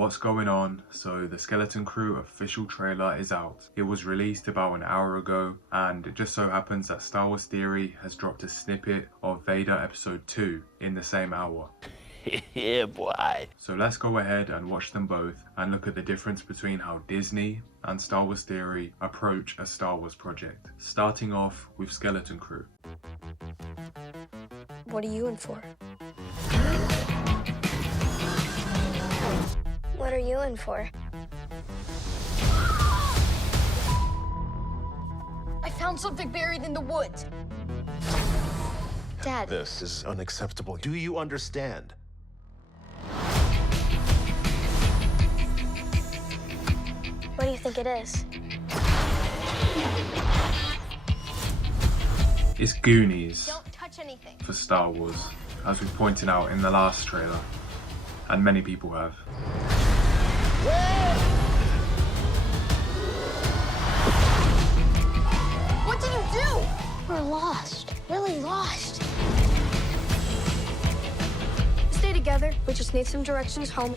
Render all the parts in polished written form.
What's going on? So the Skeleton Crew official trailer is out. It was released about an hour ago, and it just so happens that Star Wars Theory has dropped a snippet of Vader episode 2 in the same hour. Yeah, boy. So let's go ahead and watch them both and look at the difference between how Disney and Star Wars Theory approach a Star Wars project. Starting off with Skeleton Crew. What are you in for? What are you in for? I found something buried in the woods. Dad. This is unacceptable. Do you understand? What do you think it is? It's Goonies Don't touch anything. for Star Wars, as we pointed out in the last trailer, and many people have. What did you do? We're lost. Really lost. Stay together. We just need some directions home.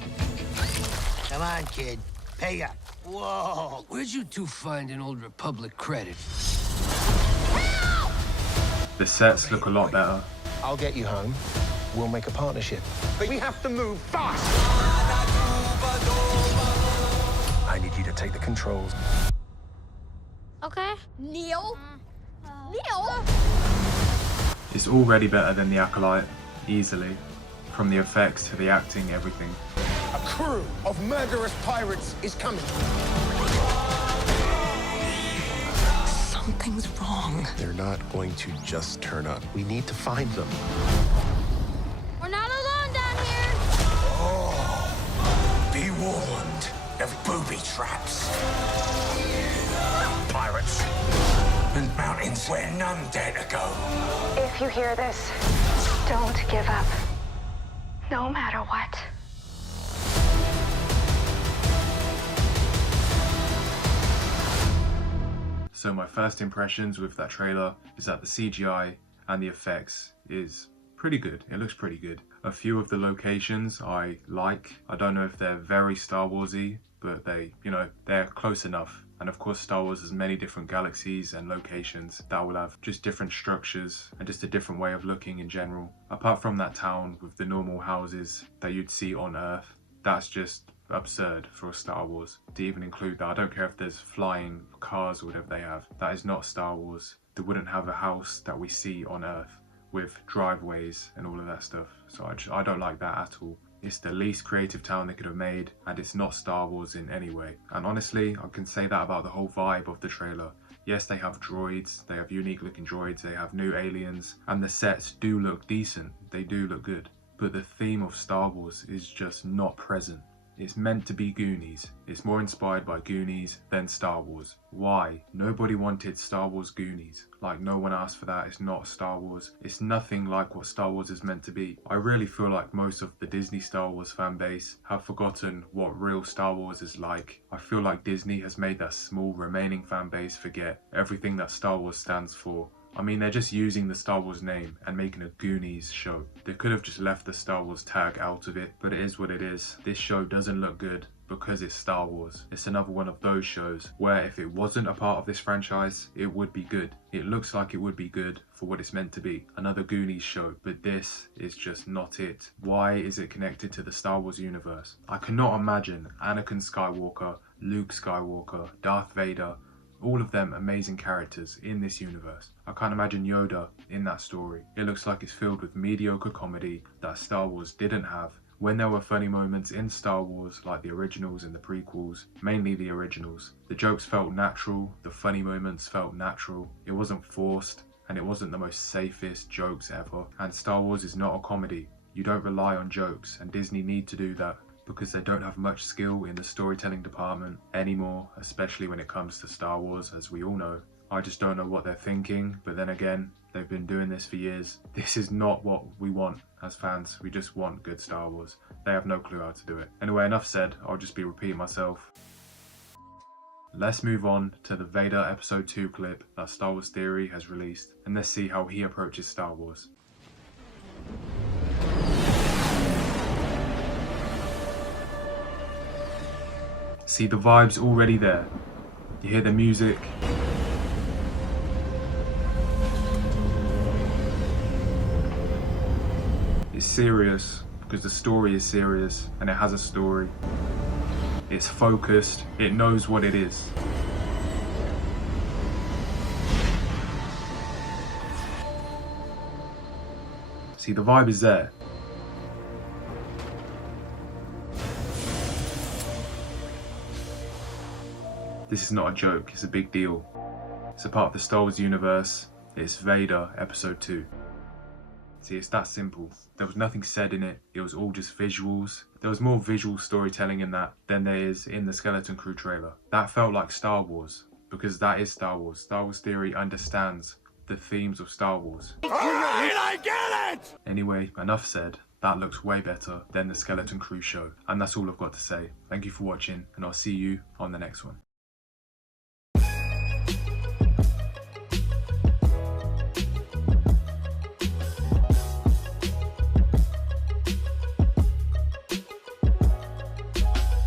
Come on, kid. Pay up. Whoa. Where'd you two find an old Republic credit? The sets look a lot better. I'll get you home. We'll make a partnership. But we have to move fast. I need you to take the controls. Okay. Neil? Neil? It's already better than The Acolyte, easily. From the effects to the acting, everything. A crew of murderous pirates is coming. Something's wrong. They're not going to just turn up. We need to find them. We're not alone down here. Be warned of booby traps. Pirates and mountains where none dare to go. If you hear this, don't give up. No matter what. So my first impressions with that trailer is that the CGI and the effects is pretty good. It looks pretty good. A few of the locations I like. I don't know if they're very Star Warsy, but they're close enough. And of course, Star Wars has many different galaxies and locations that will have just different structures and just a different way of looking in general. Apart from that town with the normal houses that you'd see on Earth, that's just absurd for a Star Wars to even include that. I don't care if there's flying cars or whatever they have. That is not Star Wars. They wouldn't have a house that we see on Earth with driveways and all of that stuff. So I don't like that at all. It's the least creative town they could have made, and it's not Star Wars in any way. And honestly, I can say that about the whole vibe of the trailer. Yes, they have droids, they have unique looking droids, they have new aliens, and the sets do look decent, they do look good. But the theme of Star Wars is just not present. It's meant to be Goonies. It's more inspired by Goonies than Star Wars. Why? Nobody wanted Star Wars Goonies. Like, no one asked for that. It's not Star Wars. It's nothing like what Star Wars is meant to be. I really feel like most of the Disney Star Wars fan base have forgotten what real Star Wars is like. I feel like Disney has made that small remaining fan base forget everything that Star Wars stands for. I mean, they're just using the Star Wars name and making a Goonies show. They could have just left the Star Wars tag out of it, but it is what it is. This show doesn't look good because it's Star Wars. It's another one of those shows where if it wasn't a part of this franchise, it would be good. It looks like it would be good for what it's meant to be. Another Goonies show, but this is just not it. Why is it connected to the Star Wars universe? I cannot imagine Anakin Skywalker, Luke Skywalker, Darth Vader, all of them amazing characters in this universe. I can't imagine Yoda in that story. It looks like it's filled with mediocre comedy that Star Wars didn't have. When there were funny moments in Star Wars, like the originals and the prequels, mainly the originals, the jokes felt natural, the funny moments felt natural. It wasn't forced, and it wasn't the most safest jokes ever. And Star Wars is not a comedy. You don't rely on jokes, and Disney need to do that, because they don't have much skill in the storytelling department anymore, especially when it comes to Star Wars, as we all know. I just don't know what they're thinking, but then again, they've been doing this for years. This is not what we want as fans. We just want good Star Wars. They have no clue how to do it. Anyway, enough said. I'll just be repeating myself. Let's move on to the Vader episode 2 clip that Star Wars Theory has released, and let's see how he approaches Star Wars. See, the vibe's already there. You hear the music. It's serious because the story is serious and it has a story. It's focused. It knows what it is. See, the vibe is there. This is not a joke, it's a big deal. It's a part of the Star Wars universe. It's Vader, Episode 2. See, it's that simple. There was nothing said in it. It was all just visuals. There was more visual storytelling in that than there is in the Skeleton Crew trailer. That felt like Star Wars, because that is Star Wars. Star Wars Theory understands the themes of Star Wars. Alright, I get it! Anyway, enough said. That looks way better than the Skeleton Crew show. And that's all I've got to say. Thank you for watching, and I'll see you on the next one.